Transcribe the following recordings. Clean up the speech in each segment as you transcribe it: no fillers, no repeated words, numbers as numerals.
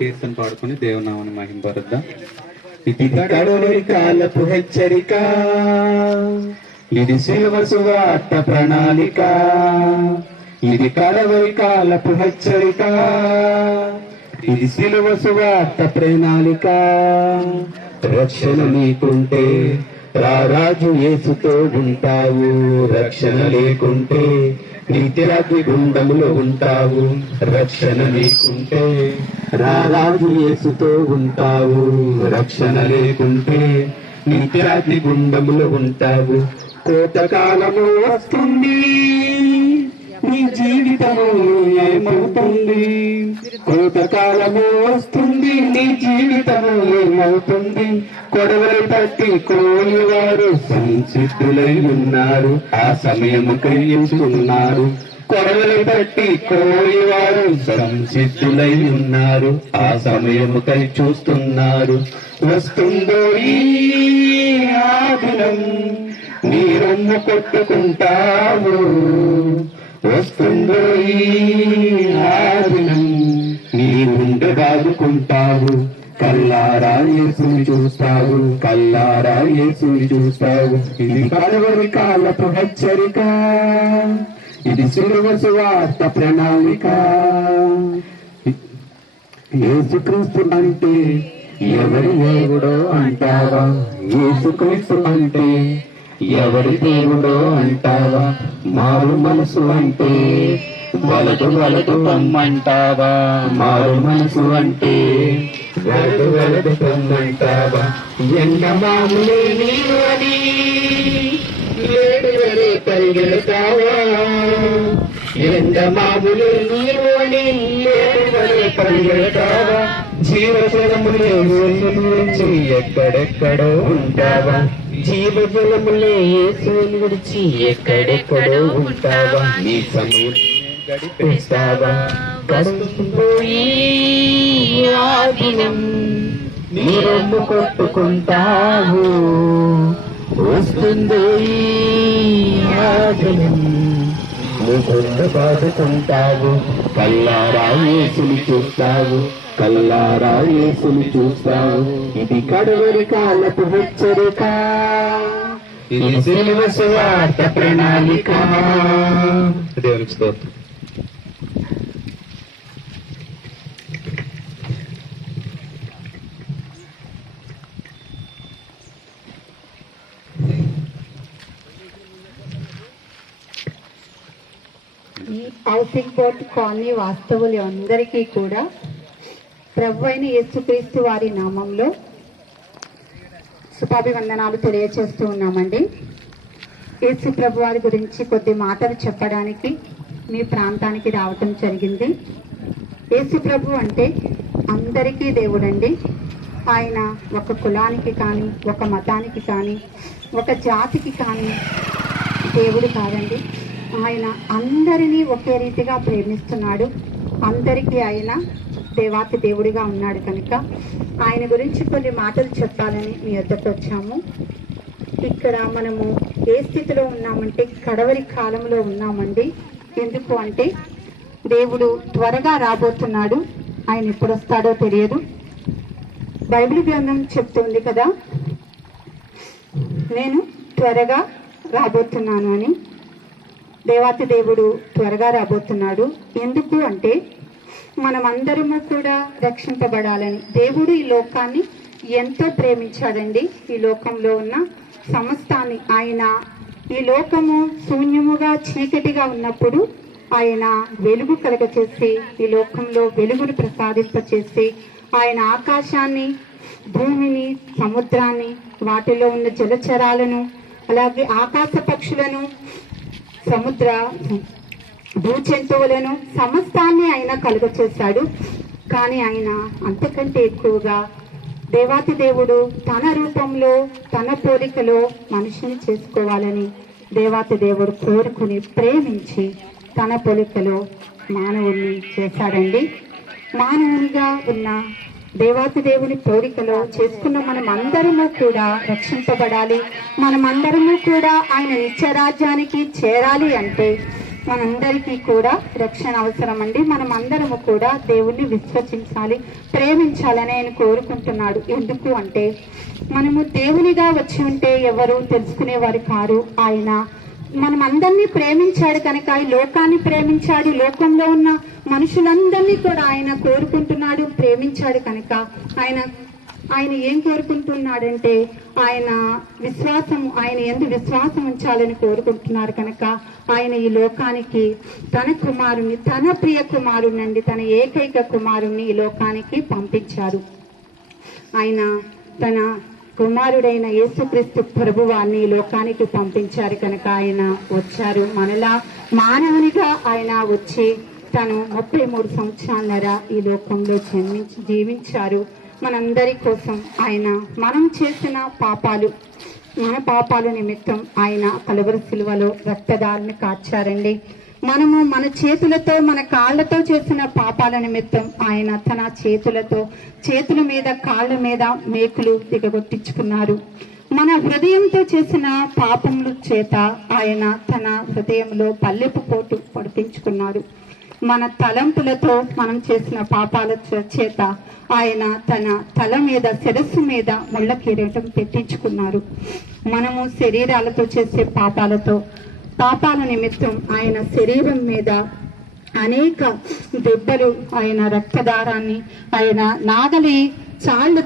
కీర్తన పాడుకొని దేవునామని మహింపరుద్దాం. ఇది కడవరి కాలపు హెచ్చరిక, ఇది శిలువ సువార్త ప్రణాళిక. ఇది కడవరి కాలపు హెచ్చరిక, ఇది శిలువ సువార్త ప్రణాళిక. రక్షణ నీకుంటే రారాజు యేసుతో ఉంటావు, రక్షణ లేకుంటే నిత్యరాగ్ని గుండములో ఉంటావు. రక్షణ లేకుంటే రారాజు యేసుతో ఉంటావు, రక్షణ లేకుంటే నిత్యరాగ్ని గుండములో ఉంటావు. కోతకాలము వస్తుంది, నీ జీవితము ఏమవుతుంది? కోతకాలము వస్తుంది, నీ జీవితము ఏమవుతుంది? కొడవలి పట్టి కోయవారు సంసిద్ధులై ఉన్నారు, ఆ సమయము కయ్యుతున్నారు. కొడవలి పట్టి కోయవారు సంసిద్ధులై ఉన్నారు, ఆ సమయము కై చూస్తున్నారు. వస్తుందో ఈ ఆ దినం, నీ రొమ్ము కొట్టుకుంటావు. వస్తుందో ఈ ఆ దినం, నీ గుండె బాదుకుంటావు. కల్లారా యేసుని చూస్తావు, కల్లారా యేసుని చూస్తావు. ఇది కడవరి కాలపు హెచ్చరిక, ఇది శిలువ సువార్త ప్రణాళిక. యేసుక్రీస్తు అంటే ఎవరి దేవుడో అంటావా? యేసుక్రీస్తు అంటే ఎవరి దేవుడో అంటావా? మారు మనసు అంటే వలదు వలదు పొమ్మంటావా? మారు మనసు అంటే వలదు వలదు పొమ్మంటావా? ఎండమాములే నీవు అని ఏడువరే పరిగెడతావా? ఎండమాములే నీవు అని ఏడువరే పరిగెడతావా? జీవజలములే యేసుని విడిచి ఎక్కడెక్కడో ఉంటావా? జీవజలములే యేసుని విడిచి ఎక్కడెక్కడో ఉంటావా? నీ సమయం గడిపేస్తావా? గడిపోయి ఆ దినం, నీ రొమ్ము కొట్టుకుంటావు. వస్తుందో ఈ ఆ దినం, నీ గుండె బాదుకుంటావు. కల్లారా యేసుని చూస్తావు, కల్లారా యేసుని చూస్తావు. ఇది కడవరి కాలపు హెచ్చరిక, ఇది శిలువ సువార్త ప్రణాళిక. దేవునికి స్తోత్రం. ఈ హౌసింగ్ బోర్డు కాలనీ వాస్తవులు అందరికీ కూడా ప్రభు అయిన యేసుక్రీస్తు వారి నామంలో శుభాభివందనాలు తెలియచేస్తూ ఉన్నామండి. యేసు ప్రభు వారి గురించి కొద్ది మాటలు చెప్పడానికి మీ ప్రాంతానికి రావటం జరిగింది. యేసు ప్రభు అంటే అందరికీ దేవుడండి. ఆయన ఒక కులానికి కానీ, ఒక మతానికి కానీ, ఒక జాతికి కానీ దేవుడు కాదండి. ఆయన అందరినీ ఒకే రీతిగా ప్రేమిస్తున్నాడు. అందరికీ ఆయన దేవాతి దేవుడిగా ఉన్నాడు కనుక ఆయన గురించి కొన్ని మాటలు చెప్పాలని మీ వద్దకు వచ్చాము. ఇక్కడ మనము ఏ స్థితిలో ఉన్నామంటే కడవరి కాలంలో ఉన్నామండి. ఎందుకు అంటే దేవుడు త్వరగా రాబోతున్నాడు. ఆయన ఎప్పుడు వస్తాడో తెలియదు. బైబిల్ గ్రంథం చెప్తుంది కదా, నేను త్వరగా రాబోతున్నాను అని. దేవాతి దేవుడు త్వరగా రాబోతున్నాడు. ఎందుకు అంటే మనమందరము కూడా రక్షింపబడాలని. దేవుడు ఈ లోకాన్ని ఎంతో ప్రేమించాడండి. ఈ లోకంలో ఉన్న సమస్తాన్ని ఆయన, ఈ లోకము శూన్యముగా చీకటిగా ఉన్నప్పుడు ఆయన వెలుగు కలగచేసి ఈ లోకంలో వెలుగును ప్రసాదింపచేసి ఆయన ఆకాశాన్ని, భూమిని, సముద్రాన్ని, వాటిలో ఉన్న జలచరాలను, అలాగే ఆకాశ పక్షులను, సముద్ర భూజంతువులను, సమస్తాన్ని ఆయన కలుగచేశాడు. కానీ ఆయన అంతకంటే ఎక్కువగా దేవాతి దేవుడు తన రూపంలో, తన పోలికలో మనిషిని చేసుకోవాలని దేవాతి దేవుడు కోరుకుని ప్రేమించి తన పోలికలో మానవుణ్ణి చేశాడండి. మానవునిగా ఉన్న దేవాతి దేవుని పోలికలో చేసుకున్న మనమందరము కూడా రక్షింపబడాలి. మనమందరము కూడా ఆయన నిత్యరాజ్యానికి చేరాలి అంటే మనందరికీ కూడా రక్షణ అవసరం అండి. మనం అందరము కూడా దేవుణ్ణి విశ్వసించాలి, ప్రేమించాలని ఆయన కోరుకుంటున్నాడు. ఎందుకు అంటే మనము దేవునిగా వచ్చి ఉంటే ఎవరు తెలుసుకునేవారు కారు. ఆయన మనం అందరినీ ప్రేమించాడు కనుక, ఈ లోకాన్ని ప్రేమించాడు, లోకంలో ఉన్న మనుషులందరినీ కూడా ఆయన కోరుకుంటున్నాడు, ప్రేమించాడు కనుక ఆయన ఏం కోరుకుంటున్నాడంటే ఆయన యందు విశ్వాసం ఉంచాలని కోరుకుంటున్నారు కనుక ఆయన ఈ లోకానికి తన కుమారుణ్ణి, తన ప్రియ కుమారుణ్ణి, తన ఏకైక కుమారుణ్ణి ఈ లోకానికి పంపించారు. ఆయన తన కుమారుడైన యేసుక్రీస్తు ప్రభువాన్ని ఈ లోకానికి పంపించారు కనుక ఆయన వచ్చారు. మనలా మానవునిగా ఆయన వచ్చి తను 33 సంవత్సరాలన్నర ఈ లోకంలో జీవించారు. మనందరి కోసం ఆయన మనం చేసిన మన పాపాల నిమిత్తం ఆయన కలువరి సిలువలో రక్తదారిని కార్చారండి. మనము మన చేతులతో, మన కాళ్ళతో చేసిన పాపాల నిమిత్తం ఆయన తన చేతుల మీద, కాళ్ళ మీద మేకులు దిగగొట్టించుకున్నారు. మన హృదయంతో చేసిన పాపముల చేత ఆయన తన హృదయంలో పల్లెపు పోటు పడిపించుకున్నారు. మన తలంపులతో మనం చేసిన పాపాల చేత ఆయన తన తల మీద, శిరస్సు మీద ముళ్ళ కిరీటం పెట్టించుకున్నారు. మనము శరీరాలతో చేసే పాపాల నిమిత్తం ఆయన శరీరం మీద అనేక దెబ్బలు, ఆయన రక్తదారాన్ని, ఆయన నాగలి చాళ్ళు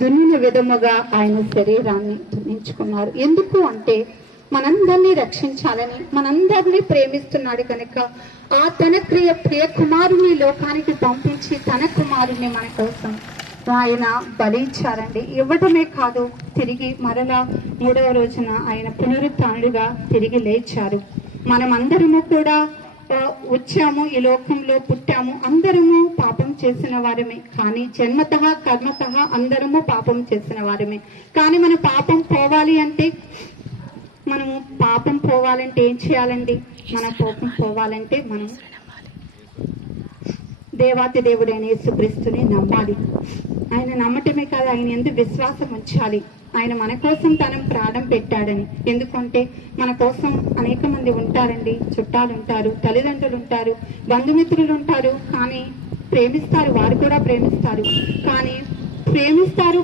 దున్నిన విధముగా ఆయన శరీరాన్ని దున్నించుకున్నారు. ఎందుకు అంటే మనందరినీ రక్షించాలని, మనందరినీ ప్రేమిస్తున్నాడు కనుక తన ప్రియ కుమారుని లోకానికి పంపించి తన కుమారుని మన కోసం ఆయన బలిచ్చారండి. ఇవ్వటమే కాదు, తిరిగి మరలా 3వ రోజున ఆయన పునరుత్థానుడిగా తిరిగి లేచారు. మనమందరము కూడా వచ్చాము, ఈ లోకంలో పుట్టాము, అందరము పాపం చేసిన వారమే. కానీ జన్మతః కర్మతః అందరము పాపం చేసిన వారమే. కానీ మన పాపం పోవాలి అంటే ఏం చేయాలండి? మన పాపం పోవాలంటే మనం దేవాతి దేవుడైన యేసుక్రీస్తుని నమ్మాలి. ఆయన నమ్మటమే కాదు, ఆయన ఎందుకు విశ్వాసం ఉంచాలి. ఆయన మన కోసం తన ప్రాణం పెట్టాడని. ఎందుకంటే మన కోసం అనేక మంది ఉంటారండి, చుట్టాలు ఉంటారు, తల్లిదండ్రులు ఉంటారు, బంధుమిత్రులు ఉంటారు. కానీ ప్రేమిస్తారు, వారు కూడా ప్రేమిస్తారు. కానీ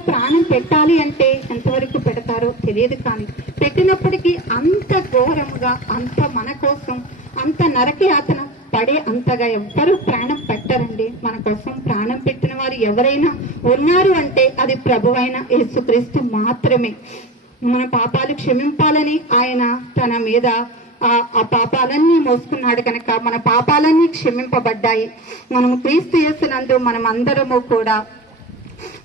ప్రాణం పెట్టాలి అంటే ఎంతవరకు పెడతారో తెలియదు. కానీ పెట్టినప్పటికీ అంత ఘోరముగా, అంత మన కోసం అంత నరకయాతన పడే అంతగా ఎవ్వరూ ప్రాణం పెట్టరండి. మన కోసం ప్రాణం పెట్టిన వారు ఎవరైనా ఉన్నారు అంటే అది ప్రభువైన యేసుక్రీస్తు మాత్రమే. మన పాపాలు క్షమింపాలని ఆయన తన మీద ఆ పాపాలన్నీ మోసుకున్నాడు కనుక మన పాపాలన్నీ క్షమింపబడ్డాయి. మనము క్రీస్తు యేసునందు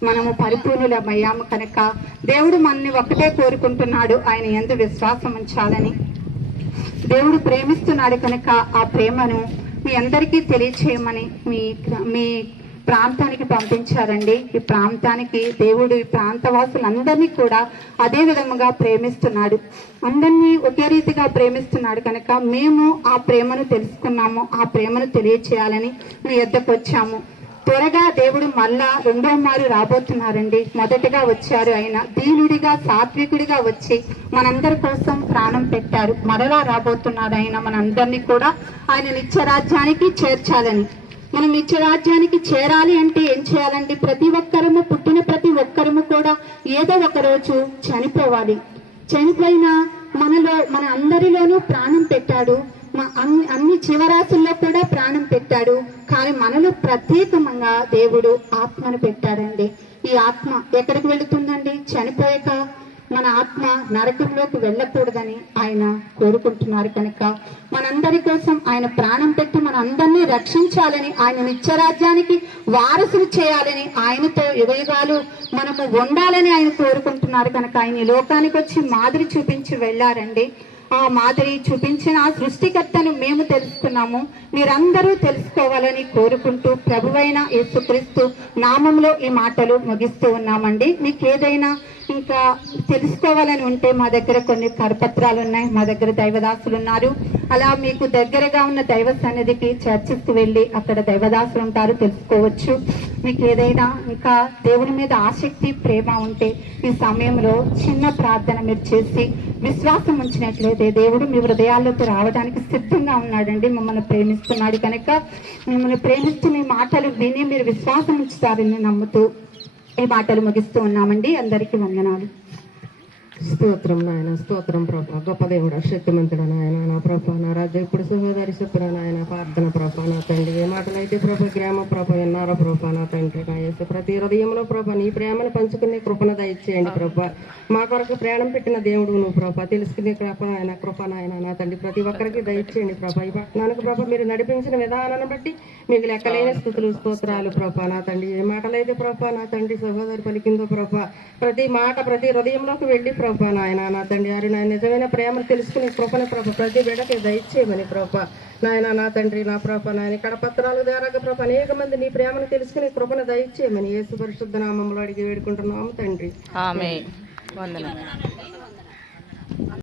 మనము పరిపూర్ణులమయ్యాము కనుక దేవుడు మనల్ని ఒక్కటే కోరుకుంటున్నాడు, ఆయన యందు విశ్వాసం ఉంచాలని. దేవుడు ప్రేమిస్తున్నాడు కనుక ఆ ప్రేమను మీ అందరికీ తెలియచేయమని మీ ప్రాంతానికి పంపించారండి. ఈ ప్రాంతానికి దేవుడు ఈ ప్రాంతవాసులందరినీ కూడా అదే విధముగా ప్రేమిస్తున్నాడు, అందరినీ ఒకే రీతిగా ప్రేమిస్తున్నాడు కనుక మేము ఆ ప్రేమను తెలుసుకున్నాము, ఆ ప్రేమను తెలియచేయాలని మీ యొద్దకు వచ్చాము. త్వరగా దేవుడు మళ్ళా 2వ మారు రాబోతున్నారండి. మొదటగా వచ్చారు ఆయన దీనుడిగా, సాత్వికుడిగా వచ్చి మనందరి కోసం ప్రాణం పెట్టారు. మరలా రాబోతున్నాడు ఆయన మనందరినీ కూడా ఆయన నిత్యరాజ్యానికి చేర్చాలని. మనం నిత్యరాజ్యానికి చేరాలి అంటే ఏం చేయాలండి? పుట్టిన ప్రతి ఒక్కరము కూడా ఏదో ఒక రోజు చనిపోవాలి. చనిపోయిన మన అందరిలోనూ ప్రాణం పెట్టాడు, అన్ని జీవరాశుల్లో కూడా ప్రాణం పెట్టాడు. కానీ మనలో ప్రత్యేకంగా దేవుడు ఆత్మను పెట్టాడండి. ఈ ఆత్మ ఎక్కడికి వెళుతుందండి? చనిపోయాక మన ఆత్మ నరకంలోకి వెళ్ళకూడదని ఆయన కోరుకుంటున్నారు కనుక మనందరి కోసం ఆయన ప్రాణం పెట్టి మన అందరినీ రక్షించాలని, ఆయన నిత్యరాజ్యానికి వారసులు చేయాలని, ఆయనతో యుగయుగాలు మనము ఉండాలని ఆయన కోరుకుంటున్నారు కనుక ఆయన ఈ లోకానికి వచ్చి మాదిరి చూపించి వెళ్ళారండి. ఆ మాదిరి చూపించిన సృష్టికర్తను మేము తెలుసుకున్నాము, మీరందరూ తెలుసుకోవాలని కోరుకుంటూ ప్రభువైన యేసుక్రీస్తు నామంలో ఈ మాటలు ముగిస్తూ ఉన్నామండి. మీకు ఏదైనా ఇంకా తెలుసుకోవాలని ఉంటే మా దగ్గర కొన్ని కరపత్రాలు ఉన్నాయి, మా దగ్గర దైవదాసులు ఉన్నారు. అలా మీకు దగ్గరగా ఉన్న దైవ సన్నిధికి చర్చికి వెళ్ళి అక్కడ దైవదాసులు ఉంటారు, తెలుసుకోవచ్చు. మీకు ఏదైనా ఇంకా దేవుని మీద ఆసక్తి, ప్రేమ ఉంటే ఈ సమయంలో చిన్న ప్రార్థన మీరు చేసి విశ్వాసం ఉంచినట్లయితే దేవుడు మీ హృదయాల్లోకి రావడానికి సిద్ధంగా ఉన్నాడండి. మమ్మల్ని ప్రేమిస్తున్నాడు కనుక మిమ్మల్ని ప్రేమిస్తూ మీ మాటలు విని మీరు విశ్వాసం ఉంచుతారని నమ్ముతూ ఈ మాటలు ముగిస్తూ ఉన్నామండి. అందరికీ వందనాలు. స్తోత్రం నాయన, స్తోత్రం ప్రభా. గొప్ప దేవుడు, శక్తిమంతుడు నాయన, నా ప్రభా, నా రాజ్యం ఇప్పుడు సహోదరి చెప్పిన నాయన ప్రార్థన ప్రభా, నా తండ్రి. ఏ మాటలైతే ప్రభా గ్రామ ప్రభా విన్నారో ప్రభా, నా తండ్రి నా యేసు ప్రతి హృదయంలో ప్రభా నీ ప్రేమను పంచుకునే కృపను దయచేయండి ప్రభా. మా కొరకు ప్రాణం పెట్టిన దేవుడు నువ్వు ప్రభా, తెలుసుకునే కృప నాయన, కృప నాయన, నా తండ్రి ప్రతి ఒక్కరికి దయచేయండి ప్రభా. ఈ పట్టణానికి ప్రభా మీరు నడిపించిన విధానాన్ని బట్టి మీకు లెక్కలేని స్థుతులు స్తోత్రాలు ప్రభా, నా తండ్రి. ఏ మాటలైతే ప్రభా నా తండ్రి సహోదరి పలికిందో ప్రభా, ప్రతి మాట ప్రతి హృదయంలోకి వెళ్ళి ప్రభా నాయన, నా తండ్రి వారి నాయన నిజమైన ప్రేమను తెలుసుకునే కృపను ప్రభా ప్రతి బిడ్డకి దయచేయమని ప్రభా నాయన, నా తండ్రి నా ప్రభా నాయన కడపత్రాల ద్వారా ప్రభా అనేక మంది నీ ప్రేమను తెలుసుకునే కృపను దయచేయమని యేసు పరిశుద్ధ నామములో అడిగి వేడుకుంటున్నాము తండ్రి. ఆమేన్. వందనాలు.